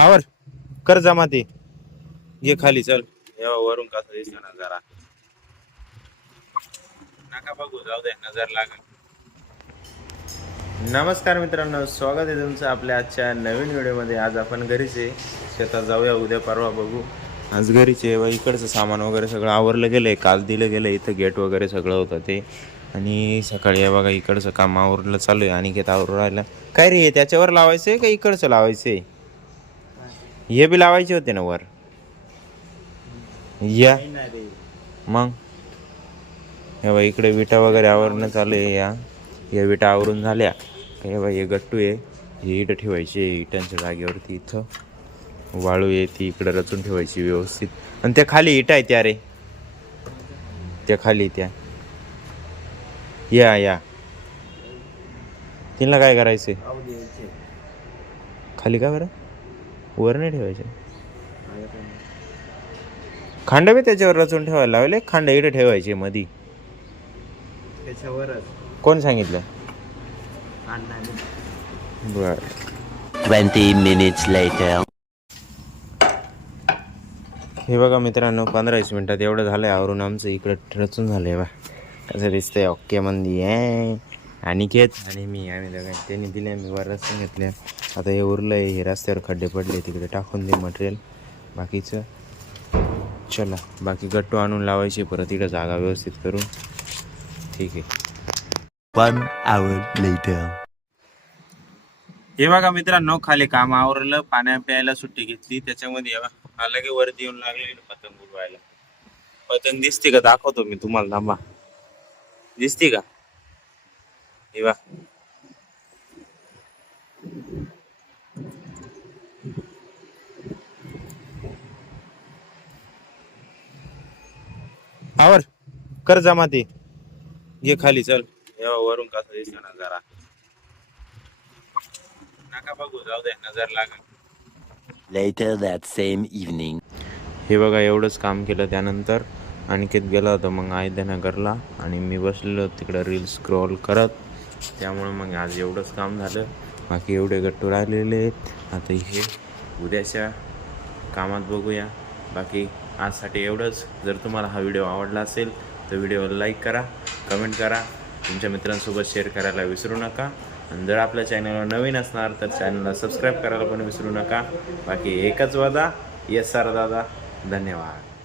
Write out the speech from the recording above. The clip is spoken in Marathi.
आवर कर जमा ते ये खाली चल. वरून कसं दिसतं नजारा. नका बघू, जाऊ दे, नजर लागेल. नमस्कार मित्रांनो, स्वागत आहे तुमचं आपल्या आजच्या नवीन व्हिडिओमध्ये. आज आपण घरीच आहे, शेतात जाऊया उद्या परवा बघू. आज घरीच आहे व इकडचं सामान वगैरे सगळं आवरलं गेलं आहे. काल दिलं गेलं इथं गेट वगैरे सगळं होतं ते. आणि सकाळी आहे बघा इकडचं काम आवरलं चालू आहे. आणि घेत आवरून राहिलं काय रे, त्याच्यावर लावायचं आहे का इकडचं लावायचं आहे? हे बी लावायचे होते ना वर. या मग हे बघा इकडे विटा वगैरे आवरणं चालू आहे. या विटा आवरून झाल्या. हे बघा हे गट्टू आहे, हे इटं ठेवायचे इटांच्या जागेवरती. इथं वाळू आहे ती इकडं रचून ठेवायची व्यवस्थित. आणि त्या खाली इटा आहे त्या रे, त्या खाली त्या या तिला काय करायचंय खाली? का बरं वर नाही ठेवायचे? खांड बी त्याच्यावर रचून ठेवायला लावले. खांड इकडे ठेवायचे मधी त्याच्यावरच. कोण सांगितलं? बर. 20 minutes later. हे बघा मित्रांनो, 15-20 मिनिटात एवढं झालंय आवरून आमचं. इकडं रचून झालंय बा, कसं दिसतंय ओके मंदी आहे. अनिकेत आणि मी आम्ही दोघं त्यांनी दिले, मी वर रचून घेतल्या. आता हे उरलंय, हे रस्त्यावर खड्डे पडले तिकडे टाकून दे मटेरियल. बाकीचं चला, बाकी गट्टू आणून लावायचे परत इकडं जागा व्यवस्थित करून. ठीक आहे. 1 hour later. हे बघा मित्रांनो, खाली काम आवरलं, पाण्या प्यायला सुट्टी घेतली. त्याच्यामध्ये आलं की वरती येऊन लागले पतंग उडवायला. पतंग दिसते का दाखवतो मी तुम्हाला, थांबा. दिसते का? हे बघा आवर कर जमा ते ये खाली चल. वरून कसं दिसतं नजारा. नका बघू, जाऊ दे, नजर लागेल. Later that same evening. हे बघा एवढंच काम केलं. त्यानंतर अनिकेत गेला होता मग अयोध्यानगरला आणि मी बसलेलो तिकडं रील स्क्रॉल करत. त्यामुळे मग आज एवढंच काम झालं. बाकी एवढे गट्टू राहिलेले आहेत. आता हे उद्याच्या कामात बघूया. बाकी आजसाठी एवढंच. जर तुम्हाला हा व्हिडिओ आवडला असेल तर व्हिडिओला लाईक करा, कमेंट करा, तुमच्या मित्रांसोबत शेअर करायला विसरू नका. आणि जर आपल्या चॅनलवर नवीन असणार तर चॅनलला सबस्क्राईब करायला पण विसरू नका. बाकी एकच वादा, येस सर दादा. धन्यवाद.